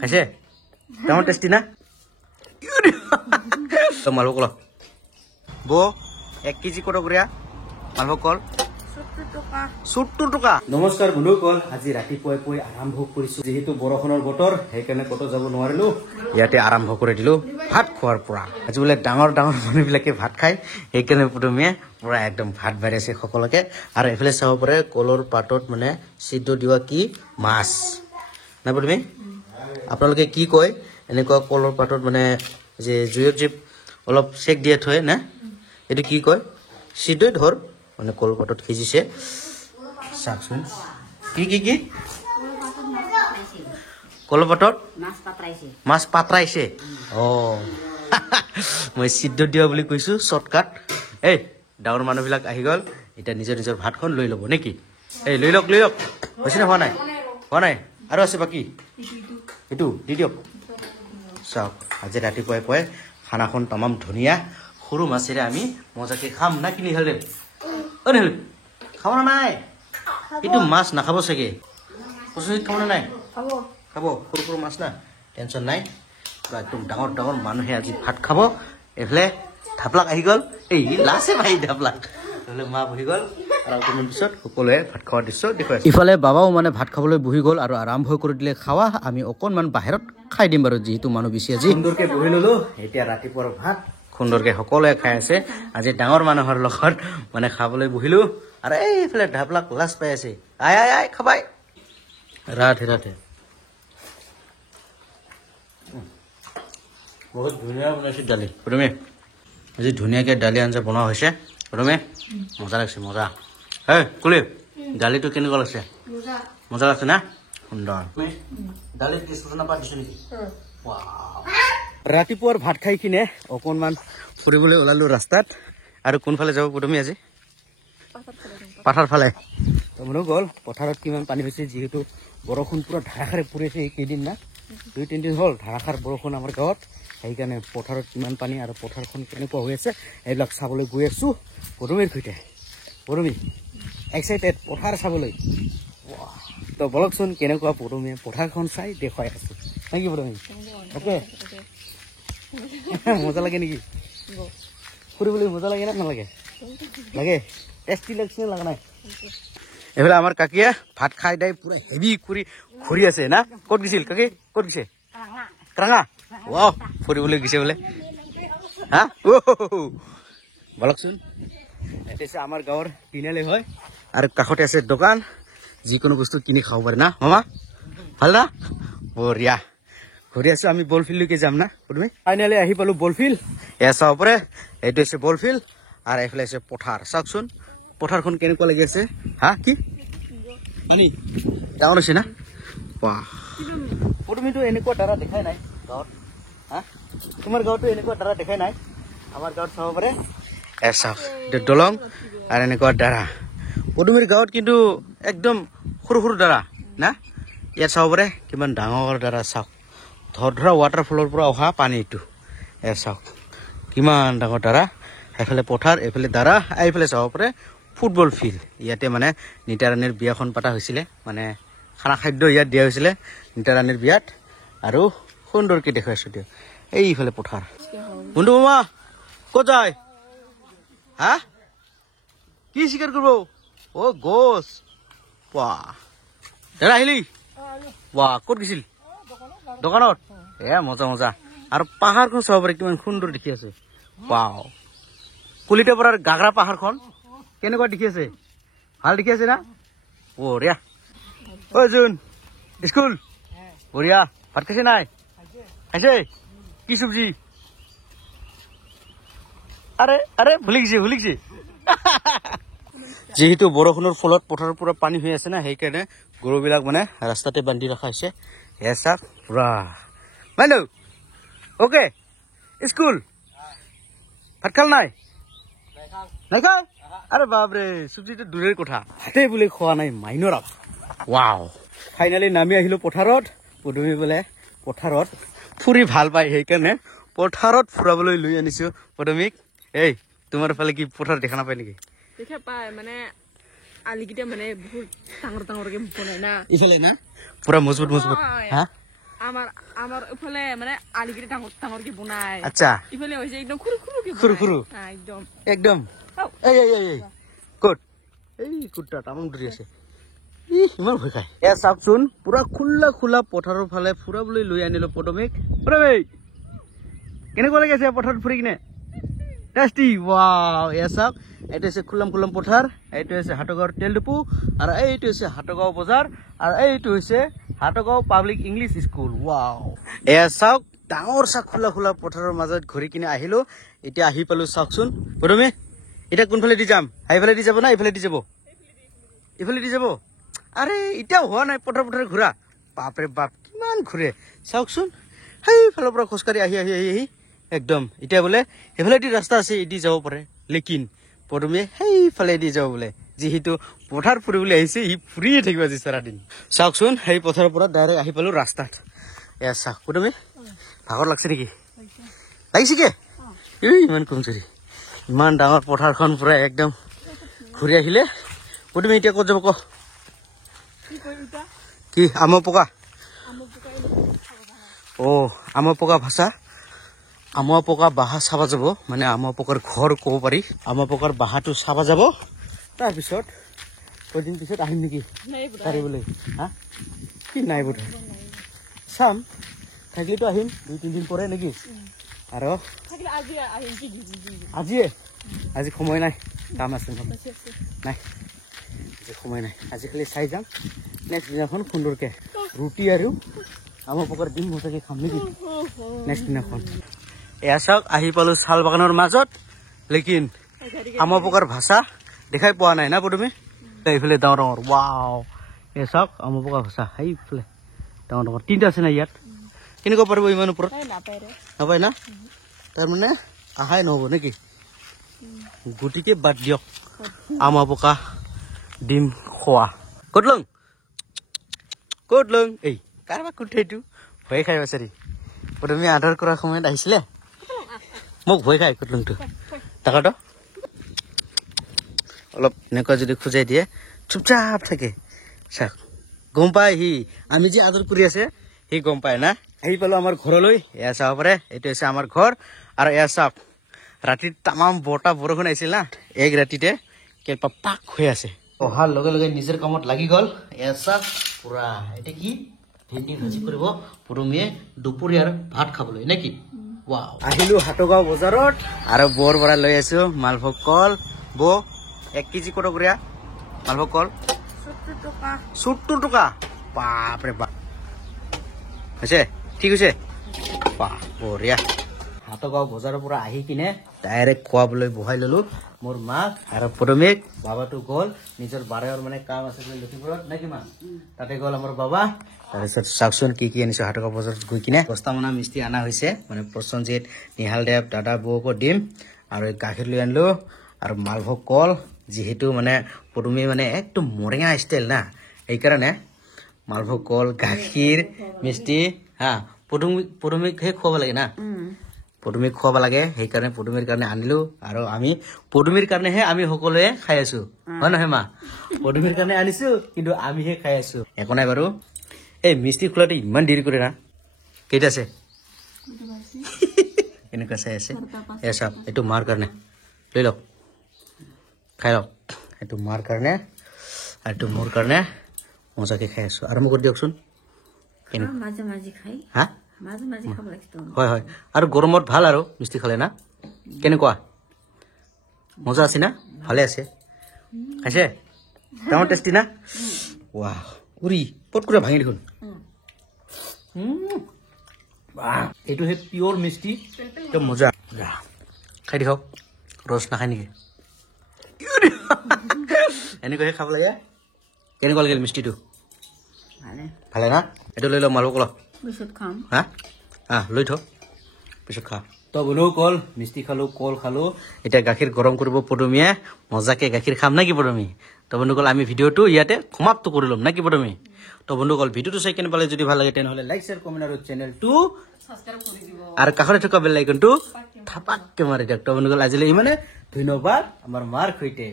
খাইছে ডাঙৰ টেষ্টি না মালভোগ কল বৌ 1 কেজি কত কৰিয়া মালভোগ কল 70 টকা নমস্কাৰ বন্ধুসকল আজি ৰাতিপুৱাই পুৱাই আৰম্ভ কৰিছো যেহেতু বৰষুণৰ বতৰ সেইকাৰণে কত যাব নোৱাৰিলো ইয়াতে আৰম্ভ কৰি দিলো ভাত খোৱাৰ পৰা আজি বোলে ডাঙৰ ডাঙৰ মানুহবিলাকে ভাত খায় সেইকাৰণে প্ৰথমে পুৰা একদম ভাত বাঢ়িছে সকলোকে আৰু এফালে চাব পাৰে কলৰ পাতত মানে সিদ্ধ দিৱা কি মাছ না প্ৰথমে আপোনালোকে কি কয় এনেকুৱা কলৰ পাতত মানে যে জুইত যে অলপ চেক দিয়ে থয় না এটো কি কয় সিদ্ধই ধৰ মানে কল পাতত সিজিছে চাকচোন কি কল পাতত মাছ পাতৰাইছে মই সিদ্ধ দিয়া বুলি কৈছো শৰ্টকাট এই ডাঙৰ মানুহবিলাক আহি গল এটা নিজৰ নিজৰ ভাতখন লৈ লব নেকি এই লৈ লওক হৈছে না হোৱা নাই আৰু আছে বাকি এটো দি দিয়ক চাওক আজি ৰাতিপুৱাই পুৱাই খানাখন তামাম ধুনীয়া সৰু মাছেৰে আমি মজাকে খাম না কিনি হলে অনেল খাব না নাই এটো মাছ নাখাব চাগে পছন্দ খাব না নাই খাব সৰু মাছ না টেনশন নাই একদম ডাঙৰ ডাঙৰ মানুহে আজি ভাত খাব এফলে ধাপলাক আহি গল এই লাছে ভাই ধাপলাক নহলে মা বহি গল আৰু অকমান পিছত সকলোৱে ভাত খোৱাৰ দৃশ্য দেখুৱাই ইফালে বাবাও মানে ভাত খাবলৈ বহি গল আৰু আৰম্ভ কৰি দিলে খাৱা আমি অকনমান বাহিৰত খাই দিম বাৰু যেহেতু মানুহ বেছি আজি সুন্দৰকে বহি ললো এতিয়া ৰাতিপুৱাৰ ভাত সুন্দৰকে সকলোৱে খাই আছে আজি ডাঙৰ মানুহৰ লগত মানে খাবলৈ বহিলো আৰু এইফালে ঢাপলাক লাজ পাই আছে আই খাবাই ৰাধে বহুত ধুনীয়া বনাইছে দালি প্ৰথমে আজি ধুনীয়াকে দালি আঞ্জা বনোৱা হৈছে প্ৰথমে মজা লাগছে মজা হে কুলি দালিটো কেনেকুৱা লাগছে মজা লাগছে না সুন্দৰ দালিত কিছনা পাত দিছো নেকি ৰাতিপুৱাৰ ভাত খাই কিনে অকনমান ফুৰিবলৈ ওলালো ৰাস্তাত আৰু কোনফালে যাব প্ৰথমে আজি পাথাৰ ফালে মনো গল পথাৰত কিমান পানী হৈছে যেহেতু বৰষুণ পুৰা ধাৰাসাৰে পৰিছে এই কেইদিন না 2-3 দিন হল ধাৰাসাৰ বৰষুণ আমাৰ গাঁৱত সেইকাৰণে পথাৰত কিমান পানী আৰু পথাৰখন কেনেকুৱা হৈ আছে এইবিলাক চাবলৈ গৈ আছো পদুমীৰ সৈতে পদুমী এক্সাইটেড পথাৰ চাবলৈ তো বলকচোন কেনেকুৱা পদুমীয়ে পথাৰখন চাই দেখুৱাই আছো নেকি পদুমী অকে মজা লাগে নেকি ফুৰিবলৈ মজা লাগে না নালাগে লাগে টেষ্টি লাগছে লাগা নাই এফালে আমাৰ কাকিয়ে ভাত খাই দাই পুৰা হেভি কৰি ঘূৰি আছে না ক'ত গৈছিল কাকি ক'ত গৈছে ক্ৰাঙা ৱাও ফুৰিবলৈ গৈছে বোলে হা বলকচোন এটা আমাৰ গাঁৱৰ তিনিআলি হয় আৰু কাষতে আছে দোকান যিকোনো বস্তু কিনি খাব পাৰে না মামা ভাল না বঢ়িয়া ঘূৰি আছো আমি বল ফিল্ডলৈকে যাম না তুমি ফাইনেলি আহি পালো বল ফিল্ড এয়া চাব পাৰে এইটো আছে বল ফিল্ড আৰু এইফালে আছে পথাৰ চাওকচোন পথাৰখন কেনেকুৱা লাগি আছে হা কি পানী ডাঙৰ হৈছে না বাহ তুমিতো এনেকুৱা দাৰা দেখাই নাই গাঁৱত হা তোমাৰ গাঁৱতো এনেকুৱা দাৰা দেখাই নাই আমাৰ গাঁৱত চাব পাৰে এয়া চাওক দলং আৰু এনেকুৱা দাৰা পদুমীৰ গাঁৱত কিন্তু একদম সৰু দাৰা না ইয়াত চাব পাৰে কিমান ডাঙৰ দাৰা চাওক ধৰা ৱাটাৰফলৰ পৰা অহা পানীটো এয়া চাওক কিমান ডাঙৰ দাৰা এইফালে পথাৰ এইফালে দাৰা এইফালে চাব পাৰে ফুটবল ফিল্ড ইয়াতে মানে নিতা ৰাণীৰ বিয়াখন পতা হৈছিলে মানে খানা খাদ্য ইয়াত দিয়া হৈছিলে নিতা ৰাণীৰ বিয়াত আৰু সুন্দৰকে দেখুৱাইছো দিয়ক এইফালে পথাৰ বন্ধু মামা ক'ত যায় হা কি চিকাৰ কৰিব অ গছ বাহ দাদা আহিলি বাহ ক'ত গৈছিল দোকানত মজা আৰু পাহাৰখন চাব পাৰে কিমান সুন্দৰ দেখি আছে বাহ কলিতাপাৰাৰ গাগৰা পাহাৰখন কেনেকুৱা দেখি আছে ভাল দেখি আছে না বঢ়িয়া ঐ জুন স্কুল বঢ়িয়া ভাত খাইছে নাই খাইছে কি চব্জি আৰে ভুলি গৈছে যেহেতু বৰষুণৰ ফলত পথাৰৰ পৰা পানী হৈ আছে না সেইকাৰণে গৰুবিলাক মানে ৰাস্তাতে বান্ধি ৰখা হৈছে এয়া চাওক পুৰা বাইদেউ অকে স্কুল ভাত খাল নাই নাখাও আৰে বাপৰে চব্জিটো দূৰেৰ কথা হাতে বলে খোৱা নাই মাইনৰ ওয়াও ফাইনালি নামি আহিলো পথাৰত পদুমী বলে পথাৰত ফুৰি ভাল পাই সেইকাৰণে পথাৰত ফুৰাবলৈ লৈ আনিছো পদুমীক এই তোমাৰ ফালে কি পথাৰ দেখা নাপায় নেকি দেখা পায় মানে আলিকিটা মানে বহুত ডাঙৰ ডাঙৰকে বনাই না ইফালে না পুৰা মজবুত হা আমার আমার ওফালে মানে আলিগিরি ডাঙর ডাঙর কি বনাই আচ্ছা ইফালে হইছে একদম খুরু খুরু কি খুরু খুরু একদম একদম এই এই এই কোট এই কুটটা তামাম ধৰি আছে ইমান ভয় খায় এ চাওকচোন পুৰা খোলা খোলা পথাৰৰ ফালে ফুৰাবলৈ লৈ আনিলো পদমিক কেনেকুৱা লাগিছে পথাৰত ফুৰি কিনে টেষ্টি ৱাও এ চাওক এইটো হৈছে খুলাম খুলাম পথাৰ এইটো হৈছে হাটগাঁৱৰ তেল ডিপু আৰু এইটো হৈছে হাটগাঁও বজাৰ আৰু এইটো হৈছে Hatgaon public English school wow এ চাওক ডাঙৰ চা খোলা খোলা পথাৰৰ মাজত ঘূৰি কিনে আহিলো এতিয়া আহি পালো চাওকচোন পদমি এটা কোনফালে দি যাম এইফালে দি যাব না এইফালে দি যাব এইফালে দি যাব আরে এতিয়াও হোৱা নাই পথাৰ পথাৰ ঘূৰা বাপৰে বাপ কিমান ঘূৰে চাওকচোন সেইফালৰ পৰা খোজকাঢ়ি আহি আহি আহি আহি একদম এতিয়া বোলে সেইফালে দি ৰাস্তা আছে এদি যাব পাৰে লেকিন পদমিয়ে সেইফালে দি যাব বোলে যিহেতু পথাৰ ফুৰিবলৈ আহিছে সি ফুৰিয়ে থাকিব আজি সাৰা দিন চাওকচোন সেই পথাৰৰ পৰা ডাইৰেক্ট আহি পালো ৰাস্তাত এয়া চাওক পদমি ভাগৰ লাগছে নেকি লাগিছে কি ইমান কমজুৰি ইমান ডাঙৰ পথাৰখন পুৰা একদম ঘূৰি আহিলে পদমি এতিয়া ক'ত যাব ক কি আমৰ পকা ও আমৰ পকা ভাষা আমৰ পকা বাহা চাব যাব মানে আমৰ পকাৰ ঘৰ ক'ব পাৰি আমৰ পকাৰ বাহাটো চাব যাব তাৰপিছত কদিন পিছত আহিম নেকি পাৰিবলৈ হা কি নাই বোধ চাম থাকিলেতো আহিম 2-3 দিন পৰে নেকি আৰু আজি সময় নাই কাম আছে নাই আজি সময় নাই আজি খালি চাই যাম নেক্সট দিনাখন সুন্দৰকে ৰুটি আৰু আমৰ পকাৰ ডিম মজাকে খাম নেকি নেক্সট দিনাখন এয়া চাওক আহি পালো চাল বাগানৰ মাজত লেকিন আমৰ পকাৰ ভাষা দেখাই পোৱা নাই না পদমি এইফালে ডাঙৰ ডাঙৰ ৱাও এয়া চাওক আমৰ পকাৰ ভাষা সেইফালে ডাঙৰ ডাঙৰ 3টা আছে না ইয়াত কেনেকুৱা পাৰিব ইমান ওপৰত নাপায় না তাৰমানে আহাই নহ'ব নেকি গুটিকে বাদ দিয়ক আমৰ পকা ডিম খোৱা ক'ত লং এই কাৰোবাৰ কোঠে এইটো ভয় খাই বাচাৰি পদমি আধাৰ কৰাৰ সময়ত আহিছিলে মোক ভয় খাই ক'ত লংটো তাকাতো অলপ এনেকুৱা যদি খোজাই দিয়ে চুপচাপ থাকে চাওক গম পাই সি আমি যে আদৰ কৰি আছে সি গম পায় না আহি পালো আমাৰ ঘৰলৈ এয়া চাব পাৰে এইটো হৈছে আমাৰ ঘৰ আৰু এয়া চাওক ৰাতিত তামাম বতাহ বৰষুণ আহিছিল না এক ৰাতিতে কেইবা পাক হৈ আছে অহাৰ লগে লগে নিজৰ কামত লাগি গ'ল এয়া চাওক পুৰা এটা কি ভেন্দি ভাজি কৰিব পদমিয়ে দুপৰীয়াৰ ভাত খাবলৈ নেকি ৱাও আহিলো হাটগাঁও বজাৰত আৰু বৰ পৰা লৈ আছো মালভোগ কল বো 1 কেজি কত করে মালভোগ কল 70 টাকা বাপরে বাপ আছে ঠিক আছে বাহ বঢ়িয়া হাটগাঁও বজাৰৰ পৰা আহি কিনে ডাইৰেক্ট খোৱাবলৈ বহাই ললো মোৰ মাক আৰু পদমিক বাবাটো গ'ল নিজৰ বাৰেৰ মানে কাম আছে লখিমপুৰত নাকি মা তাতে গ'ল আমাৰ বাবা তাৰপিছত চাকচোন কি কি আনিছো হাটগাঁও বজাৰত গৈ কিনে বস্তামনা মিষ্টি আনা হৈছে মানে প্ৰসঞ্জিত নিহাল দেৱ দাদা বৌকো দিম আৰু গাখীৰ লৈ আনিলো আৰু মালভোগ কল যেহেতু মানে পদমি মানে একদম মৰেঙা ষ্টাইল না এইকাৰণে মালভোগ কল গাখীৰ মিষ্টি হা পদমিক খুৱাব লাগে না পদমিক খুৱাব লাগে সেইকাৰণে পদমিৰ কাৰণে আনিলো আৰু আমি পদমিৰ কাৰণেহে আমি সকলোৱে খাই আছো হয় নহয় মা পদমিৰ কাৰণে আনিছো কিন্তু আমিহে খাই আছো একো নাই বাৰু এই মিষ্টি খোলাটো ইমান দেৰি কৰে না কেইটা আছে এনেকুৱা চাই আছে এসব এইটো মাৰ কাৰণে লৈ লওক খাই লওক এইটো মাৰ কাৰণে আৰু এইটো মোৰ কাৰণে মজাকে খাই আছো আৰু মোক দিয়কচোন মাজে মাজে খাই হা মাজে মাজে খাব লাগতো হয় হয় আৰু গৰমত ভাল আৰু মিষ্টি খালে না কেনেকুৱা মজা আছে না ভালে আছে খাইছে ডাঙৰ টেষ্টি না ৱাহ উৰি পটকুৰা ভাঙি দেখোন এইটো হে পিয়ৰ মিষ্টি একদম মজা খাই দেখাওক ৰস নাখায় নেকি এনেকৈ খাব লাগে কেনেকুৱা লাগিল মিষ্টিটো ভালে না এইটো লৈ লওক মালভোগ কল পিছত খাম হা লৈ থ পিছত খা তো বনো কল মিষ্টি খালো কল খালো এতিয়া গাখীৰ গৰম কৰিব পদমিয়ে মজাকে গাখীৰ খাম নাকি পদমি তো বন্ধুসকল আমি ভিডিঅ'টো ইয়াতে সমাপ্ত কৰি ল'ম নাকি পদমি তো বন্ধুসকল ভিডিঅ'টো চাই কেনে পালে যদি ভাল লাগে তেনেহ'লে লাইক শ্বেয়াৰ কমেণ্ট আৰু চেনেলটো সাবস্ক্ৰাইব কৰে দিব আৰু কাষতে থকা বেল আইকনটো থাপাককে মাৰি দিয়ক তো বন্ধুসকল আজিলৈ ইমানে ধন্যবাদ আমাৰ মাৰ সৈতে